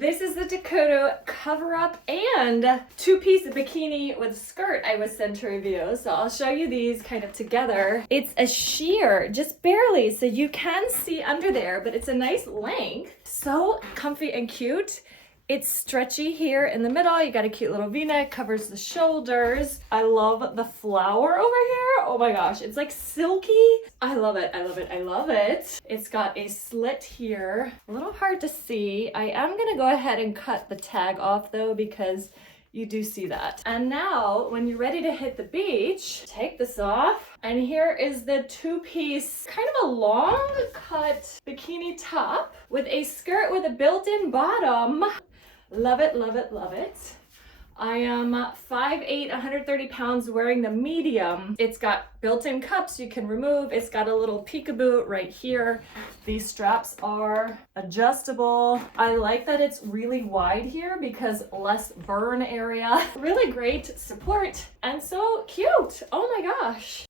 This is the Dokotoo Coverup and two-piece bikini with skirt I was sent to review. So I'll show you these kind of together. It's a sheer, just barely, so you can see under there, but it's a nice length. So comfy and cute. It's stretchy here in the middle. You got a cute little v-neck, covers the shoulders. I love the flower over here. Oh my gosh, it's like silky. I love it, I love it, I love it. It's got a slit here. A little hard to see. I am gonna go ahead and cut the tag off though, because you do see that. And now, when you're ready to hit the beach, take this off. And here is the two-piece, kind of a long cut bikini top with a skirt with a built-in bottom. Love it, love it, love it. I am 5'8", 130 pounds, wearing the medium. It's got built-in cups you can remove. It's got a little peekaboo right here. These straps are adjustable. I like that it's really wide here because less burn area. Really great support and so cute. Oh my gosh.